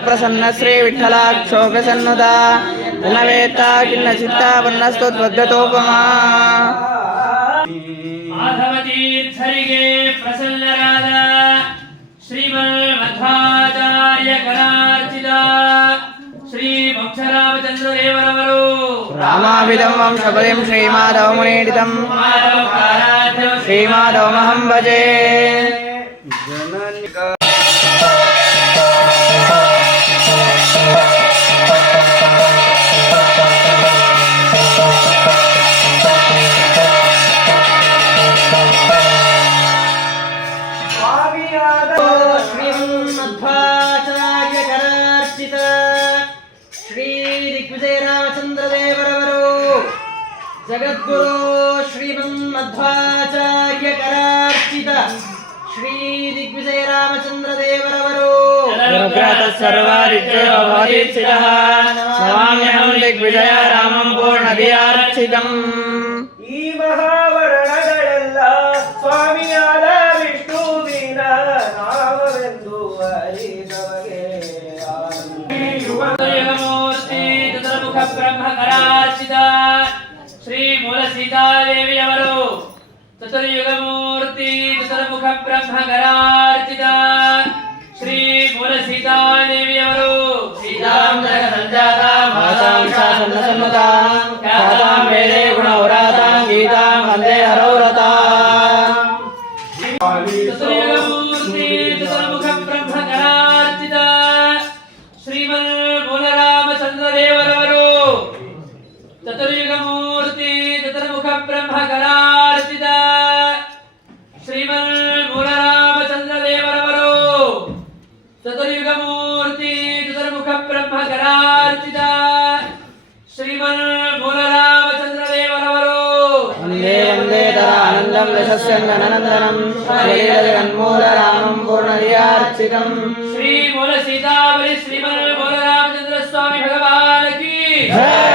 प्रसन्न श्री विठ्ठलाक्षोभ्यसन्नुता धनवेत्ता किन्न चित्ता वन्नस्तोद्वद्गतोपमा माधवतीर्थರಿಗೆ ಪ್ರಸನ್ನರಾದ ಶ್ರೀಮನ್ಮಧ್ವಾಚಾರ್ಯ ಕರಾರ್ಚಿತ ಶ್ರೀ ಮೋಕ್ಷರಾಮಚಂದ್ರ ದೇವರವರು ರಾಮಾಭಿಧಂ ವಂಶಪದಿಂ ಶ್ರೀಮಾಧವ ಮುನೀಡಿತಂ ಶ್ರೀಮಾಧವಮಹಂ ಭಜೆ जगद्गुरु श्रीमन्मध्वाचार्य करार्चित श्री दिग्विजय रामचंद्र देवरवरो सर्वादित्यः नमाम्यहं दिग्विजय रामं पूर्णधियार्चितम् ಈ ಮಹಾವರಣಗಳೆಲ್ಲ ಸ್ವಾಮಿಯಾದ ವಿಷ್ಣುವಿನ ನಾಮವೆಂದು ಅರಿದವಗೆ ಮೂರ್ತಿ ಚತುರ್ಮುಖ ಬ್ರಹ್ಮ ಕರಾರ್ಚಿತ ಶ್ರೀ ಮೂಲ ಸೀತಾದೇವಿಯವರು ಚತುರ್ಯುಗ ಮೂರ್ತಿ ಚತುರ್ಮುಖ ಬ್ರಹ್ಮ ಕರಾರ್ಚಿತ ಶ್ರೀ ಮೂಲ ಸೀತಾದೇವಿಯವರು ಶ್ರೀರಾಮ ಸಂಜಾತ ಮಾತಾಂ ಶಾಸನಸಮ್ಮತಾಂ ಖ್ಯಾತಾಂ ವೇದೇ ಗುಣೌರಾತಾಂ ಗೀತಾಂ ವಂದೇ ಹರೌರತಾಂ ಚತುರ್ಯುಗ ಮೂರ್ತಿ ಚತುರ್ಮುಖ ಬ್ರಹ್ಮ ಕರಾರ್ಚಿತ ಶ್ರೀಮನ್ ಮೂಲರಾಮಚಂದ್ರ ದೇವರವರು ಚತುರ್ಯುಗ ಮೂರ್ತಿ ಚತುರ್ಮುಖ ಬ್ರಹ್ಮ ಕರಾರ್ಚಿತ ಶ್ರೀಮನ್ ಮೂಲರಾಮಚಂದ್ರ ದೇವರವರು ಚತುರ್ಯುಗ ಮೂರ್ತಿ ಚತುರ್ಮುಖ ಬ್ರಹ್ಮ ಕರಾರ್ಚಿತ ಶ್ರೀಮನ್ ಮೂಲರಾಮಚಂದ್ರ ದೇವರವರು ವಂದೇ ವಂದೇ ತರಾನಂದಂ ಯಶಸ್ಸನ್ನನಂದನಂ ಶ್ರೀಲಜಗನ್ಮೂಲ ರಾಮಂ ಪೂರ್ಣಧಿಯಾರ್ಚಿತಂ ಶ್ರೀ ಮೂಲ ಸೀತಾವರಿ ಶ್ರೀಮನ್ ಮೂಲರಾಮಚಂದ್ರ ಸ್ವಾಮಿ ಭಗವಾನ್ ಕಿ ಜೈ